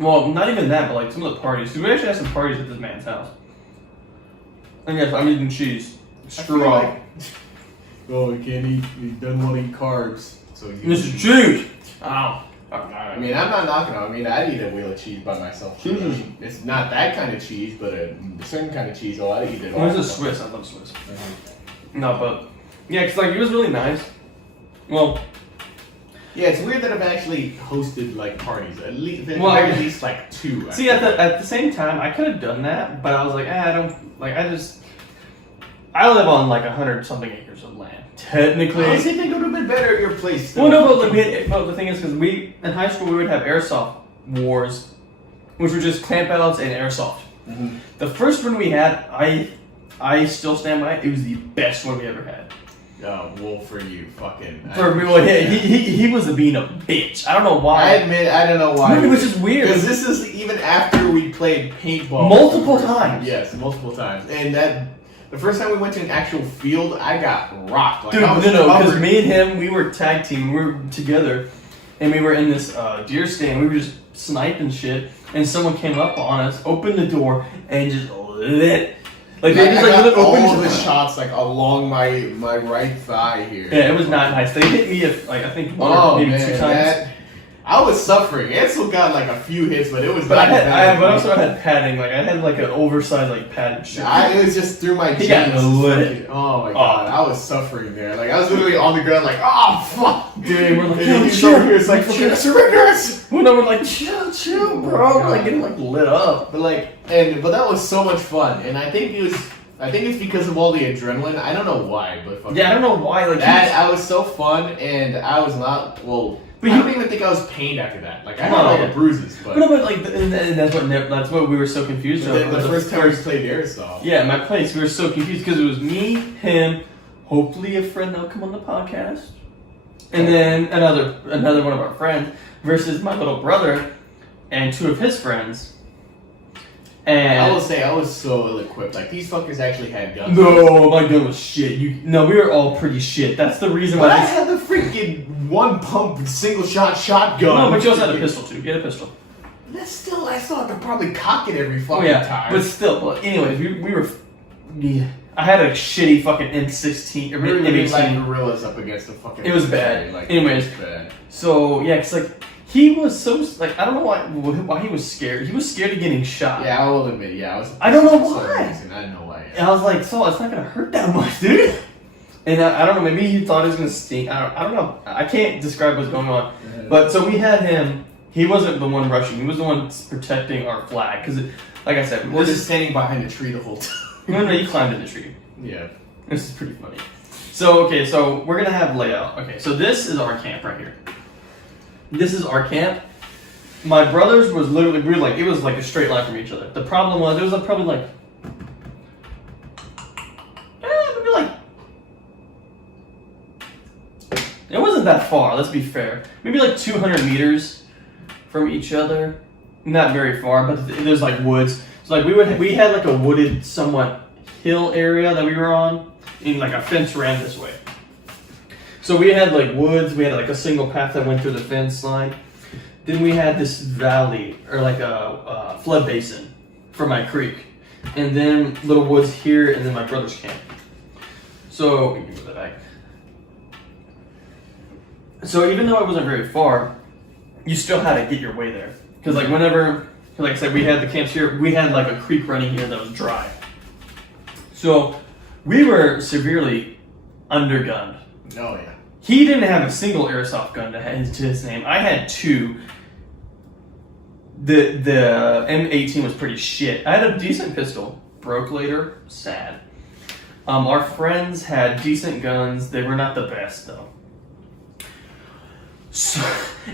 Well, not even that, but like some of the parties. We actually had some parties at this man's house. And yes, I'm eating cheese. Screw off. Like, oh, you can't eat. You don't want to eat carbs. So you. This is cheese. Oh. I mean, I'm not knocking on. I mean, I'd eat a wheel of cheese by myself. Mm-hmm. It's not that kind of cheese, but a certain kind of cheese. Oh, I'd eat it all. Where's the Swiss? I love Swiss. No, but yeah, cause like it was really nice. Well, yeah, it's weird that I've actually hosted like parties. At least, at least like 2. See, at the same time, I could have done that, but I was like, I don't like. I live on like 100-something acres of land. Technically, I think it would have been better at your place. Well, no, but the thing is, because in high school we would have airsoft wars, which were just campouts and airsoft. Mm-hmm. The first one we had, I still stand by it. It was the best one we ever had. Well, for you, fucking. For me, well, he was being a bitch. I don't know why. I admit, I don't know why. It was just weird. Because this is even after we played paintball. Multiple times. Yes, multiple times. And the first time we went to an actual field, I got rocked. Like, Dude, no, because me and him, we were tag team. We were together, and we were in this deer stand. We were just sniping shit, and someone came up on us, opened the door, and just lit. Like they just got opened all the shots like along my right thigh here. Yeah, it was not nice. They hit me I think one or maybe 2 times. I was suffering. Ansel got like a few hits, but it was. But I also had padding. Like I had like an oversized like padded shirt. It was just through my jeans. He got lit. Oh my god, I was suffering there. Like I was literally on the ground, like, oh fuck, dude. We're like, he's over here. It's like, surrender us. Well, no, we're like, chill, bro. We're like getting like lit up. But that was so much fun, and I think it's because of all the adrenaline. I don't know why, but yeah, I don't know why. Like I was so fun, and I was not well. But I don't even think I was pained after that. Like I had all the bruises, but like, and that's what we were so confused about. The first time we played airsoft. Yeah, my place, we were so confused because it was me, him, hopefully a friend that'll come on the podcast, and then another one of our friends versus my little brother and 2 of his friends. And I will say I was so ill-equipped. Like these fuckers actually had guns. No, my gun was shit. We were all pretty shit. That's the reason why. But I had the freaking 1-pump single-shot shotgun. No, but you also had a pistol too. Get a pistol. I still have to probably cock it every fucking time. But still, well, anyways, we were. Yeah, I had a shitty fucking M16 or M18. Like gorillas up against the fucking. It was bad. Like, anyways, it was bad. So yeah, cause like. He was so like I don't know why he was scared. He was scared of getting shot. Yeah, I will admit. Yeah, I was. I don't know why. I don't know why. And I was like, so it's not gonna hurt that much, dude. And I don't know. Maybe he thought it was gonna stink. I don't know. I can't describe what's going on. But so we had him. He wasn't the one rushing. He was the one protecting our flag. Because, like I said, we're just standing behind a tree the whole time. No, he climbed in the tree. Yeah. This is pretty funny. So we're gonna have layout. Okay, so this is our camp right here. This is our camp. My brothers was literally, it was like a straight line from each other. The problem was, it was probably like, maybe like, it wasn't that far, let's be fair. Maybe like 200 meters from each other. Not very far, but there's like woods. So like we had like a wooded, somewhat hill area that we were on, and like a fence ran this way. So we had like woods, we had like a single path that went through the fence line. Then we had this valley, or like a flood basin for my creek. And then little woods here, and then my brother's camp. So, you can move that back. So even though it wasn't very far, you still had to get your way there. Because like whenever, like I said, we had the camps here, we had like a creek running here that was dry. So we were severely undergunned. Oh yeah. He didn't have a single airsoft gun to his name. I had 2. The M18 was pretty shit. I had a decent pistol. Broke later. Sad. Our friends had decent guns. They were not the best though. So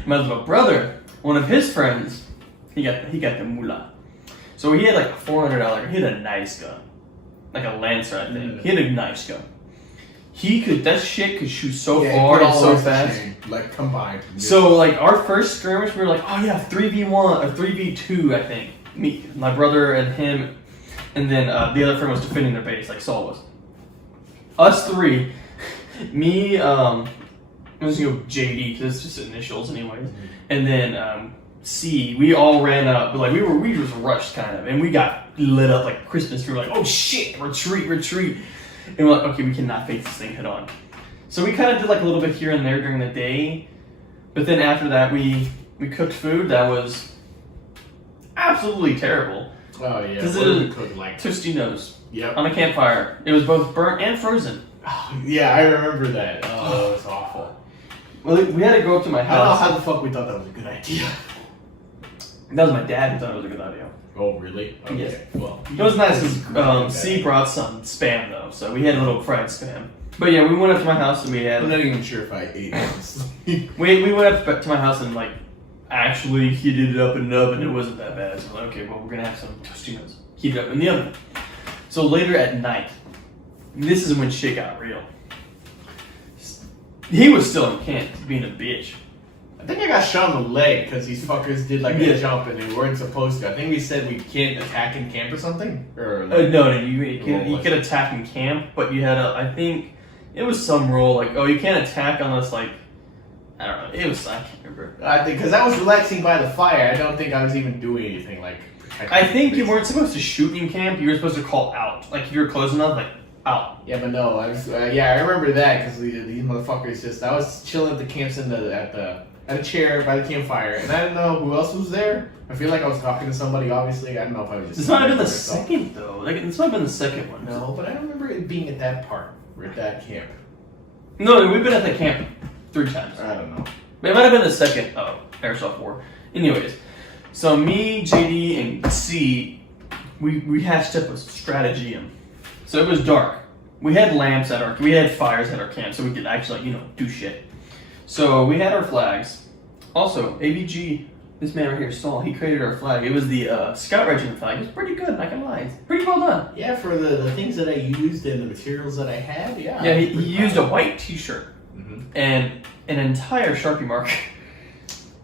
my little brother, one of his friends, he got the moolah. So he had like a $400. He had a nice gun, like a Lancer, I think. He had a nice gun. That shit could shoot so far and so fast. Like combined. So like our first skirmish, we were like, oh yeah, 3v1 or 3v2, I think. Me, my brother and him, and then the other friend was defending their base, like Saul was. Us 3, me, I'm just gonna go JD because it's just initials anyways. And then we all ran up, but like we just rushed kind of, and we got lit up like Christmas tree. We're like, oh shit, retreat, and we're like, okay, we cannot fake this thing head on. So we kind of did like a little bit here and there during the day, but then after that we cooked food that was absolutely terrible. Oh yeah, because what it did we was cook like? Tostinos. Yep. On a campfire. It was both burnt and frozen. Oh, yeah, I remember that. Oh, it was awful. Well, we had to go up to my I don't know house. how the fuck we thought that was a good idea. That was my dad who thought it was a good idea. Oh, really? Okay. Yes. Well, It was nice because C brought some spam though, so we had a little fried spam. But yeah, we went up to my house and we had. I'm not even sure if I ate it. we went up to my house and like actually heated it up in an oven. It wasn't that bad. So like, okay, well we're gonna have some Tostinos. Heat it up in the oven. So later at night, this is when shit got real. He was still in camp being a bitch. I think I got shot in the leg because these fuckers did like a jump and they weren't supposed to. I think we said we can't attack in camp or something. Or like, no, you could attack in camp, but you had I think it was some rule like, oh, you can't attack unless like, I don't know, I can't remember. I think because I was relaxing by the fire. I don't think I was even doing anything like. I think you weren't supposed to shoot in camp. You were supposed to call out, like if you were close enough, like out. Yeah, but no, I was. I remember that because these motherfuckers just. I was chilling at the camps at a chair by the campfire, and I didn't know who else was there. I feel like I was talking to somebody. Obviously, I don't know if I was just. This might have been the second though. Like this might have been the second one. No, but I don't remember it being at that part or at that camp. No, we've been at the camp 3 times. I don't know. But it might have been the second Airsoft war. Anyways, so me, JD, and C, we hatched up a strategy. So it was dark. We had lamps we had fires at our camp, so we could actually, do shit. So we had our flags. Also, AVG, this man right here, Saul, he created our flag. It was the Scout Regiment flag. It was pretty good, not gonna lie. It's pretty well done. Yeah, for the things that I used and the materials that I had, yeah. Yeah, he used a white t-shirt and an entire Sharpie marker.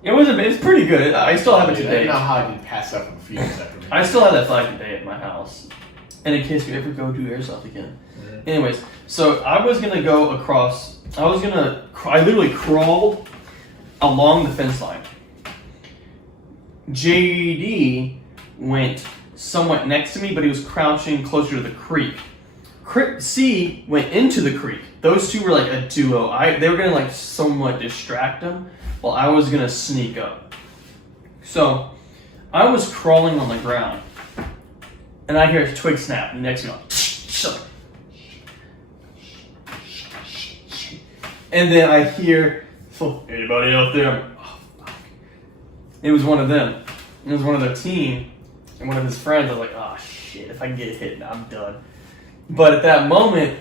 It was pretty good. I still have it today. I don't know how I didn't pass up a few after me. I still have that flag today at my house. And in case we ever go do Airsoft again. Anyways, so I was gonna go across. I literally crawled along the fence line. JD went somewhat next to me, but he was crouching closer to the creek. C went into the creek. Those two were like a duo. They were gonna like somewhat distract him while I was gonna sneak up. So I was crawling on the ground, and I hear a twig snap next to me. Shut. And then I hear, anybody out there? I'm like, oh, fuck. It was one of them. It was one of their team, and one of his friends. I was like, oh shit, if I can get hit, I'm done. But at that moment,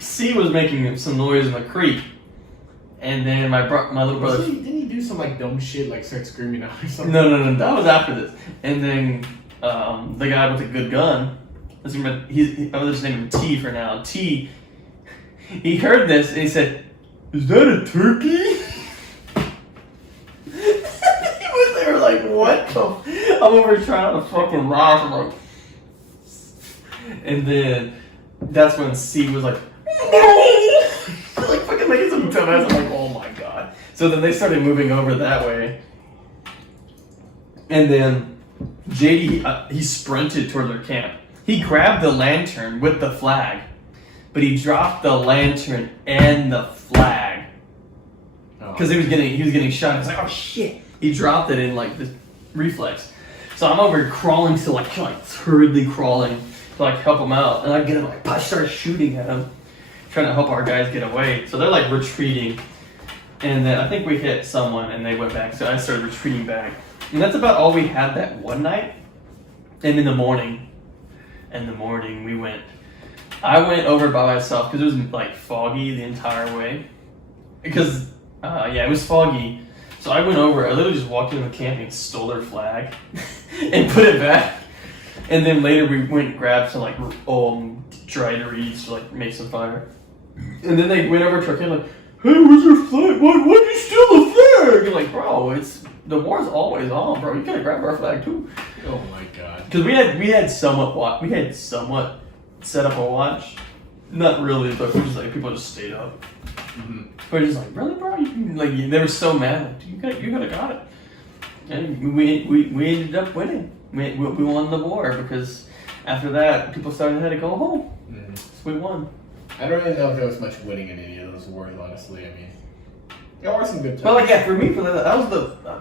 C was making some noise in the creek, and then my little brother. Didn't he do some like dumb shit, like start screaming out or something? No, that was after this. And then the guy with the good gun, I'm gonna just name him T for now. T, he heard this and he said, "Is that a turkey?" He was there like, what the? I'm over trying to fucking laugh. I'm like, and then that's when C was like, no! Like fucking making some dumbass. I'm like, oh my god. So then they started moving over that way. And then JD, he sprinted toward their camp. He grabbed the lantern with the flag, but he dropped the lantern and the flag because he was getting shot. I was like, oh shit! He dropped it in like this reflex. So I'm over here crawling to like hurriedly crawling to like help him out, and I get him like I start shooting at him, trying to help our guys get away. So they're like retreating, and then I think we hit someone and they went back. So I started retreating back, and that's about all we had that one night. And in the morning I went over by myself because it was like foggy the entire way. Because it was foggy. So I went over, I literally just walked into the camp and stole their flag and put it back. And then later we went and grabbed some like dried reeds to like make some fire. And then they went over to our camp like, hey, where's your flag? Why'd you steal the flag? You're like, bro, the war's always on, bro. You gotta grab our flag too. Oh my god. Because we had somewhat set up a watch. Not really, but we just like people just stayed up. Mm-hmm. We're just like, really, bro? They were so mad. Like, you could have got it. And we ended up winning. We won the war because after that, people started to go home. Mm-hmm. So we won. I don't really know if there was much winning in any of those wars, honestly. I mean, there were some good times. But like, yeah, for me, that was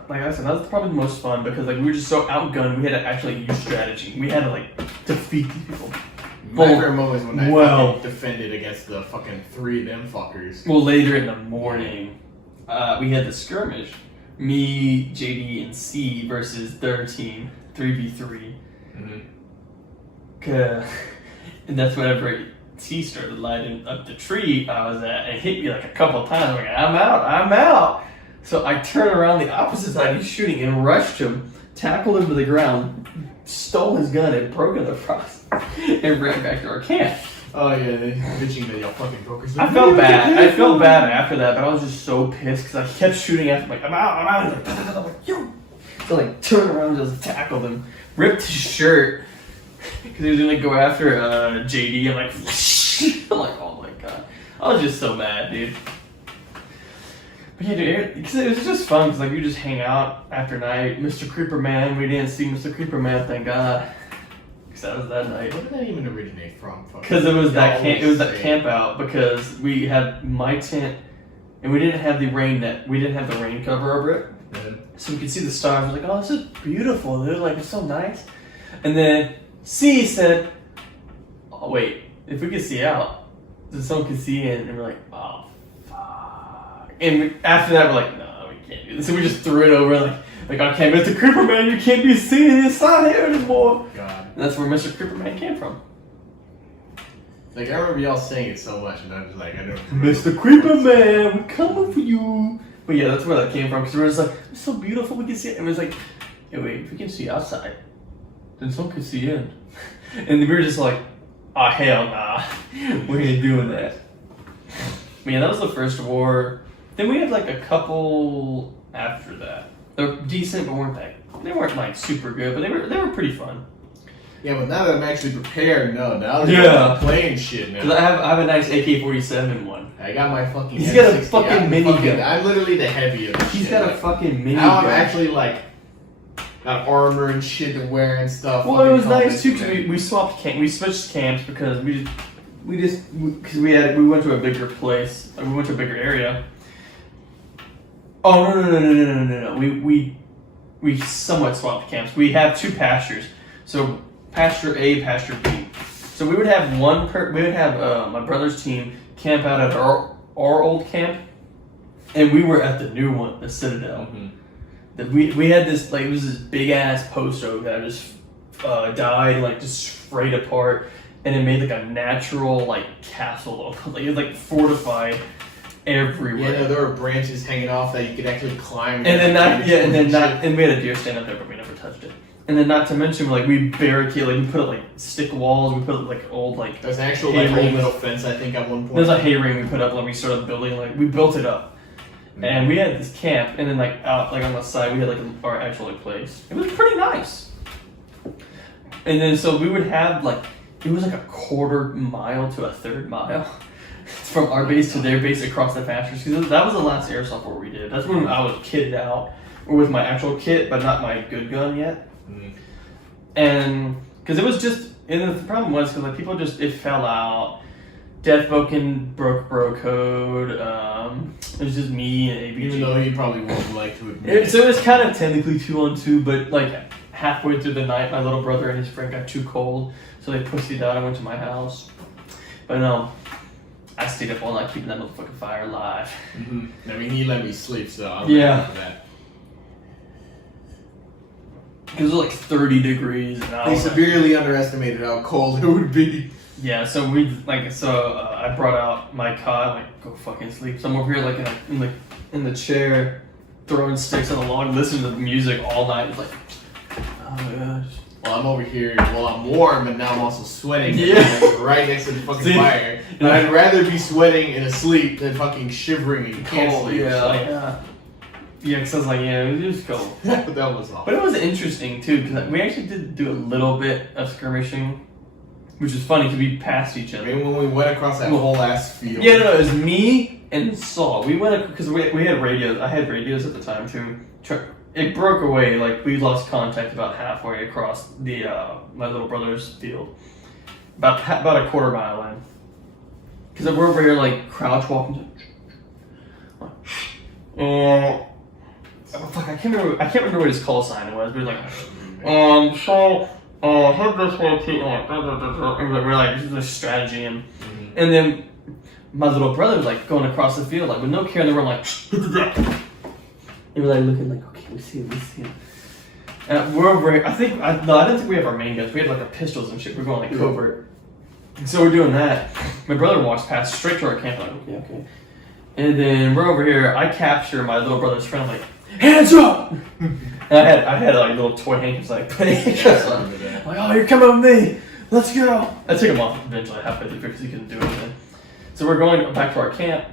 like I said, that was probably the most fun because like we were just so outgunned. We had to actually use strategy. We had to like defeat these people. My favorite moment was when I well, fucking defended against the fucking 3 of them fuckers. Well, later in the morning, we had the skirmish. Me, JD, and C versus their team, 3v3. Mm-hmm. And that's whenever C started lighting up the tree I was at, and it hit me like a couple times. I'm like, I'm out. So I turned around the opposite side, he's shooting, and rushed him, tackled him to the ground, stole his gun, and broke it across, and ran back to our camp. Oh yeah, they bitching that y'all fucking brokers. I felt bad after that, but I was just so pissed because I kept shooting after him, like, I'm out. I'm like, yo. So like, turn around, just tackled him, ripped his shirt because he was gonna go after JD. I'm like, I'm like, oh my god, I was just so mad, dude. But yeah, dude, because it was just fun because like we just hang out after night. Mr. Creeper Man, we didn't see Mr. Creeper Man, thank God. That was that night. Where did that even originate from? Because it was that camp. It was that camp out because we had my tent, and we didn't have the rain net. We didn't have the rain cover over it, so we could see the stars. I was like, "Oh, this is beautiful, dude! Like it's so nice." And then C said, "Oh wait, if we could see out, then someone could see in." And we're like, "Oh fuck!" And after that, we're like, "No, we can't do this." So we just threw it over like, okay, Mr. Creeper Man, you can't be seen inside here anymore. God. And that's where Mr. Creeper Man came from. Like, I remember y'all saying it so much, and I was like, I don't Mr. Creeper Man, we're coming for you. But yeah, that's where that came from, because we were just like, it's so beautiful, we can see it. And it was like, hey, wait, if we can see outside, then someone can see in. And we were just like, oh, hell nah, we ain't doing that. But yeah, that was the first war. Then we had like a couple after that. They're decent, but they weren't like super good, but they were pretty fun. Yeah, but now that I'm actually prepared, now Yeah. I'm playing shit now. Cause I have a nice AK-47 one. I got my fucking. He's got a M60. fucking minigun. I'm literally the heavy of this He's shit. got a fucking minigun. Now I'm actually like got armor and shit to wear and stuff. Well, it was nice too because we switched camps because we went to a bigger place. We went to a bigger area. Oh no! We somewhat swapped camps. We have 2 pastures, so pasture A, pasture B. So we would have my brother's team camp out at our old camp, and we were at the new one, the Citadel. Mm-hmm. We had this it was this big ass post oak that just died just sprayed apart, and it made a natural castle. It was fortified everywhere. Yeah, no, there were branches hanging off that you could actually climb. And we had a deer stand up there, but we never touched it. And then not to mention, we barricade, we put up stick walls, we put up old there's an actual hay old rings. metal fence, I think, at one point. There's a hay ring we put up, we started building, we built it up. Mm-hmm. And we had this camp, and then out on the side we had our actual place. It was pretty nice. And then so we would have it was a quarter mile to a third mile from our base to their base across the pastures, because that was the last airsoft war we did. That's when I was kitted out, or with my actual kit, but not my good gun yet. Mm. And because it was just, and the problem was because people it fell out. Death Vulcan broke bro code. It was just me and ABG. Even though he probably wouldn't like to admit it. So it was kind of technically 2-on-2, but halfway through the night, my little brother and his friend got too cold, so they pussied out and went to my house. But no, I stayed up all night keeping that motherfucking fire alive. Mm-hmm. I mean, he let me sleep, so I'm yeah. For that. It was 30 degrees. And they severely underestimated how cold it would be. Yeah, so I brought out my cot. I'm go fucking sleep. So I'm over here in the chair, throwing sticks on the log, listening to the music all night. It's oh my gosh. Well, I'm over here. Well, I'm warm, and now I'm also sweating. Yeah. Right next to the fucking fire. And I'd rather be sweating and asleep than fucking shivering and can't sleep. Yeah. Yeah, because I was it was cold. That was awful. But it was interesting too, because we actually did do a little bit of skirmishing. which is funny because we passed each I other. mean, when we went across that whole ass field. Yeah, no, it was me and Saul. We went because we had radios. I had radios at the time too. It broke away. Like we lost contact about halfway across the my little brother's field, about a quarter mile in. Because we're over here like crouch walking. Oh fuck! I can't remember what his call sign was. We were like, so. Head this way too. We're like, this is a strategy, and then my little brother was like going across the field, like with no care in the world, like, they were like looking like, okay, we see him. And we're over here, I didn't think we have our main guns. We had like our pistols and shit. We're going like covert. So we're doing that. My brother walks past straight to our camp, like, okay. And then we're over here. I capture my little brother's friend, like, hands up! And I had like little toy handcuffs, like, like, oh, you're coming with me. Let's go. I took him off eventually, halfway through because he couldn't do anything. So we're going back to our camp,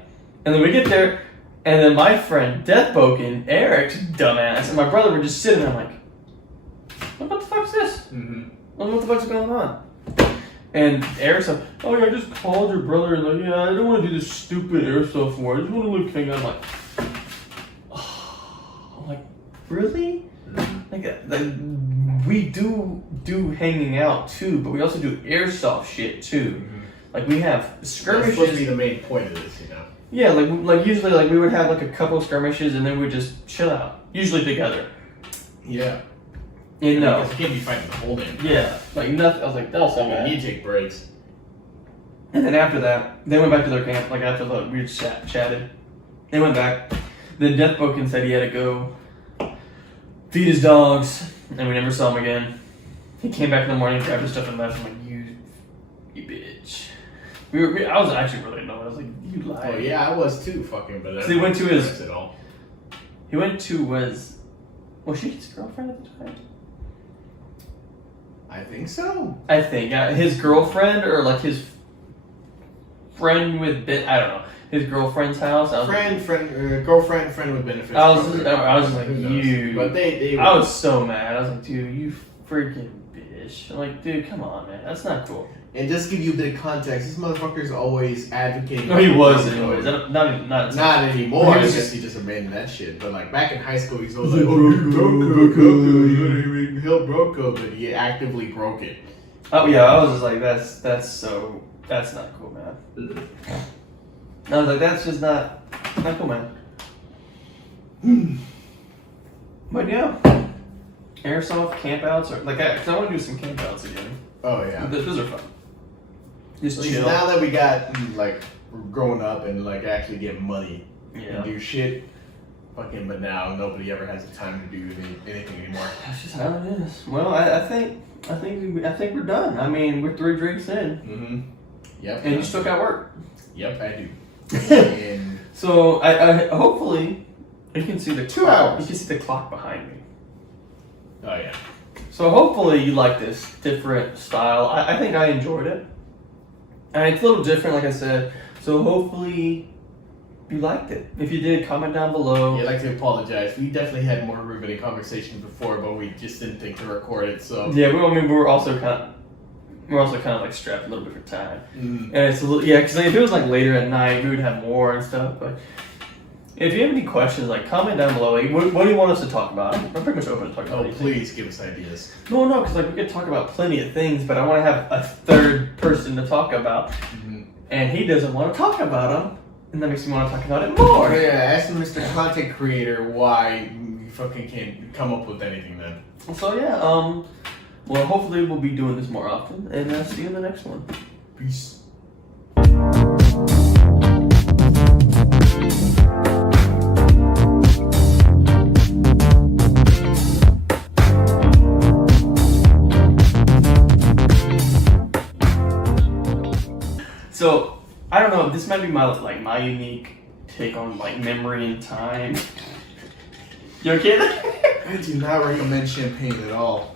and then we get there, and then my friend Deathboken, Eric's dumbass, and my brother were just sitting there like, what the fuck's this? What the fuck's going on? And Eric's like, oh yeah, I just called your brother, and like, yeah, I don't want to do this stupid airsoft war. I just want to look hang out. I'm like, oh, I'm like, really? Like we do hanging out too, but we also do airsoft shit too. Like we have skirmishes. That's supposed to be the main point of this, you know. Yeah, like usually like we would have like a couple skirmishes and then we'd just chill out, usually together. Yeah. You know, because you can't be fighting the whole damn. Yeah, like nothing. I was like, that's so bad. You need to take breaks. And then after that, they went back to their camp. Like after we chatted, they went back. Then Deathboken said he had to go feed his dogs, and we never saw him again. He came back in the morning, grabbed his stuff, and left. I'm like, you bitch. I was actually really annoyed. I was like, you lied. Oh yeah, I was too, fucking. But so he went to his. At all. He went to his. Was she his girlfriend at the time? I think so. I think his girlfriend or like his friend with I don't know. His girlfriend's house. Girlfriend with benefits. I was like, you. But they. I was so mad. I was like, dude, you freaking bitch. I'm like, dude, come on, man. That's not cool. And just to give you a bit of context, this motherfucker's always advocating. No, he was anyways. Not anymore. I guess he just abandoned that shit. But like back in high school, he's always like, oh, you broke code. He'll broke code, but he actively broke it. Oh yeah, I was just like, that's not cool, man. I was like, that's just not cool, man. But yeah, airsoft campouts are like, cause I want to do some campouts again. Oh yeah, those are fun. Just chill. Now that we got like growing up and like actually get money and do shit, fucking. But now nobody ever has the time to do anything anymore. That's just how it is. Well, I think we're done. I mean, we're 3 drinks in. Yep. And you still got work. Yep, I do. And so I hopefully you can see the 2 hours. You can see the clock behind me. Oh yeah. So hopefully you like this different style. I think I enjoyed it. And it's a little different, like I said. So hopefully you liked it. If you did, comment down below. Yeah, I'd like to apologize. We definitely had more riveting conversations before, but we just didn't think to record it. So yeah, we're also kind of like strapped a little bit for time. And it's a little because if it was like later at night, we would have more and stuff. But if you have any questions, like comment down below. Like, what do you want us to talk about? I'm pretty much open to talk about anything. Please give us ideas. No, because like we could talk about plenty of things, but I want to have a third person to talk about, and he doesn't want to talk about them, and that makes me want to talk about it more. Yeah, ask Mr. Content Creator why you fucking can't come up with anything then. So yeah, well, hopefully we'll be doing this more often, and see you in the next one. Peace. So I don't know. This might be my unique take on like memory and time. You okay? I do not recommend champagne at all.